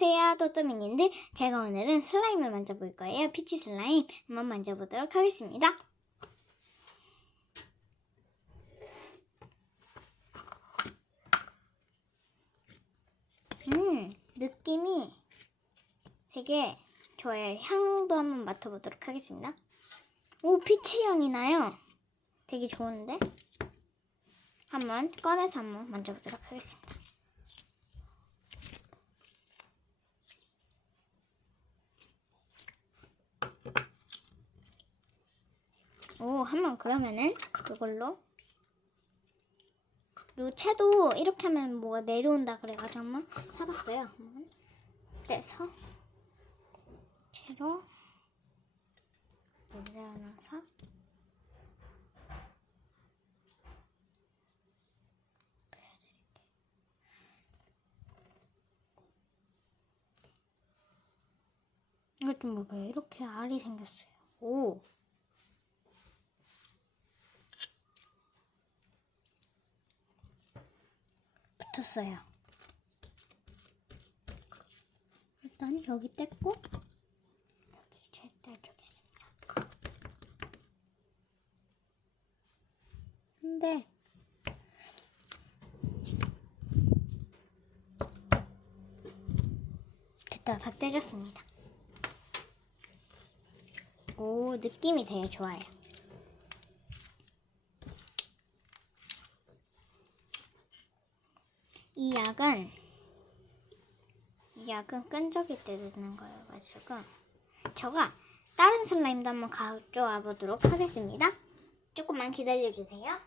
안녕하세요. 또또민인데 제가 오늘은 슬라임을 만져볼 거예요. 피치 슬라임 한번 만져보도록 하겠습니다. 음 느낌이 되게 좋아요. 향도 한번 맡아보도록 하겠습니다. 오 피치 향이 나요. 되게 좋은데? 한번 꺼내서 한번 만져보도록 하겠습니다 오, 한번 그러면은 그걸로 요 채도 이렇게 하면 뭐가 내려온다 그래가지고 한번 사봤어요. 한번 떼서 채로 올려놔서 이것 좀 봐봐요. 이렇게 알이 생겼어요. 오. 붙었어요. 일단 여기 뗐고 여기 절대 주겠습니다. 근데 됐다 다 떼졌습니다. 오 느낌이 되게 좋아요. 이 약은 이 약은 끈적일 때 넣는 거여가지고 제가 다른 슬라임도 한번 가져와 보도록 하겠습니다. 조금만 기다려 주세요.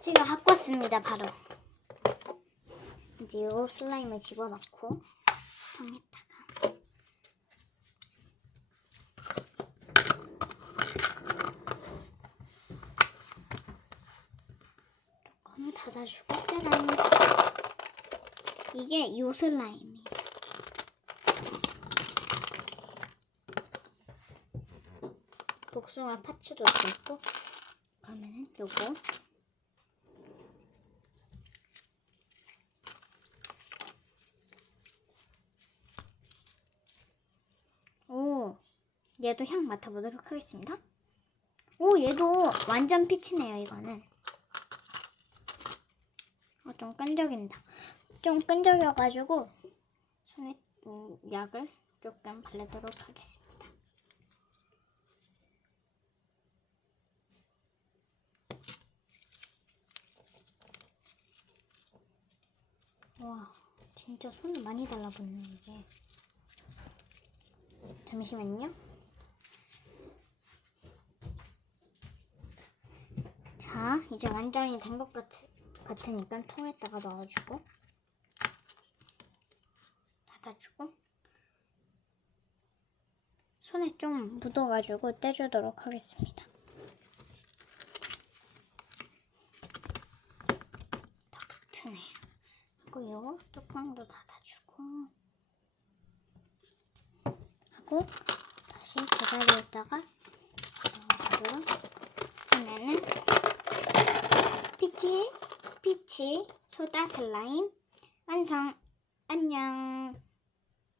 제가 갖고 왔습니다. 바로 이제 요 슬라임을 집어넣고 통에다 닫아주고 짜란 이게 요 슬라임이에요. 복숭아 파츠도 들었고 그러면은 요거. 오 얘도 향 맡아보도록 하겠습니다. 오 얘도 완전 피치네요 이거는 어, 좀 끈적인다. 좀 끈적여가지고 손에 음, 약을 조금 바르도록 하겠습니다. 와, 진짜 손이 많이 달라붙네 이게. 잠시만요. 자, 이제 완전히 된 것 같, 같으니까 통에다가 넣어주고 닫아주고 손에 좀 묻어가지고 떼주도록 하겠습니다. 다 붙으네. 이거 뚜껑도 닫아주고 하고 다시 제자리에다가 넣어주고 이번에는 피치 피치 소다 슬라임 완성. 안녕